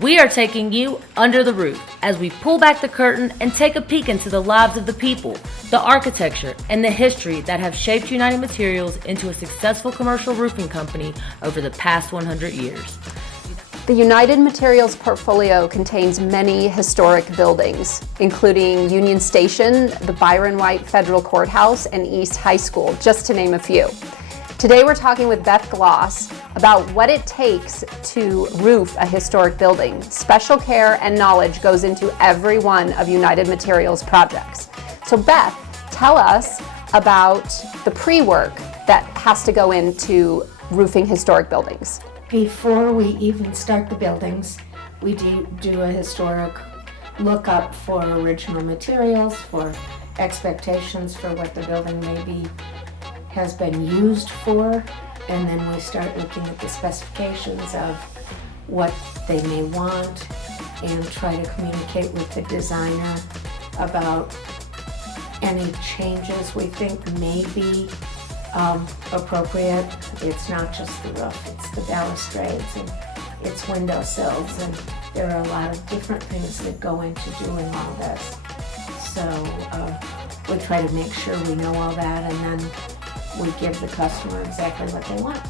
We are taking you under the roof as we pull back the curtain and take a peek into the lives of the people, the architecture, and the history that have shaped United Materials into a successful commercial roofing company over the past 100 years. The United Materials portfolio contains many historic buildings, including Union Station, the Byron White Federal Courthouse, and East High School, just to name a few. Today we're talking with Beth Gloss about what it takes to roof a historic building. Special care and knowledge goes into every one of United Materials projects. So Beth, tell us about the pre-work that has to go into roofing historic buildings. Before we even start the buildings, we do a historic lookup for original materials, for expectations for what the building maybe has been used for, and then we start looking at the specifications of what they may want and try to communicate with the designer about any changes we think may be appropriate. It's not just the roof, it's the balustrades and it's windowsills, and there are a lot of different things that go into doing all this. So we try to make sure we know all that, and then we give the customer exactly what they want.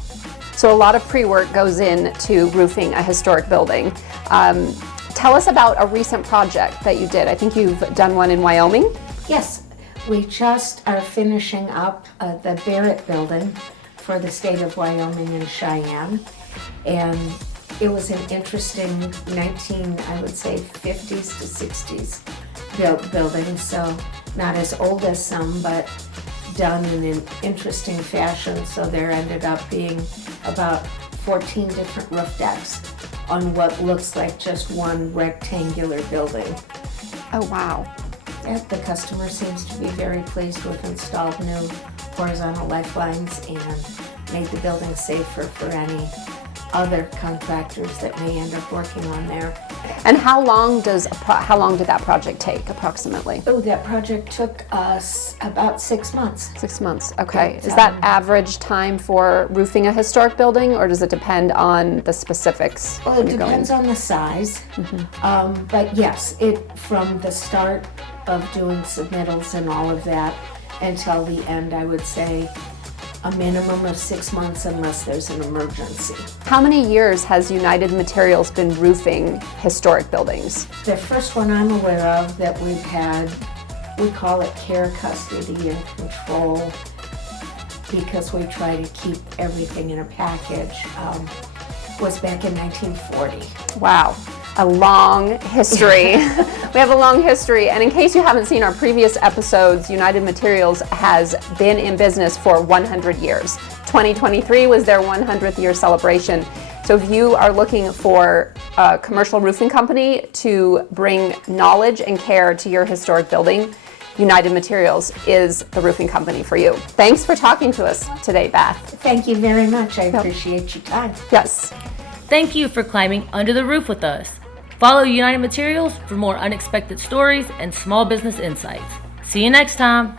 So a lot of pre-work goes into roofing a historic building. Tell us about a recent project that you did. I think you've done one in Wyoming? Yes, we just are finishing up the Barrett building for the state of Wyoming and Cheyenne. And it was an interesting 50s to 60s building, so not as old as some, but done in an interesting fashion. So there ended up being about 14 different roof decks on what looks like just one rectangular building. Oh, wow. And the customer seems to be very pleased with installed new horizontal lifelines and made the building safer for any other contractors that may end up working on there. And how long did that project take, approximately? Oh, that project took us about 6 months. 6 months, okay. Is that average time for roofing a historic building, or does it depend on the specifics? Well, it depends on the size. Mm-hmm. But yes, from the start of doing submittals and all of that until the end, I would say a minimum of 6 months unless there's an emergency. How many years has United Materials been roofing historic buildings? The first one I'm aware of that we've had, we call it care, custody, and control, because we try to keep everything in a package, was back in 1940. Wow. A long history. We have a long history, and in case you haven't seen our previous episodes, United Materials has been in business for 100 years. 2023 was their 100th year celebration. So if you are looking for a commercial roofing company to bring knowledge and care to your historic building, United Materials is the roofing company for you. Thanks for talking to us today, Beth. Thank you very much. I appreciate your time. Yes. Thank you for climbing under the roof with us. Follow United Materials for more unexpected stories and small business insights. See you next time.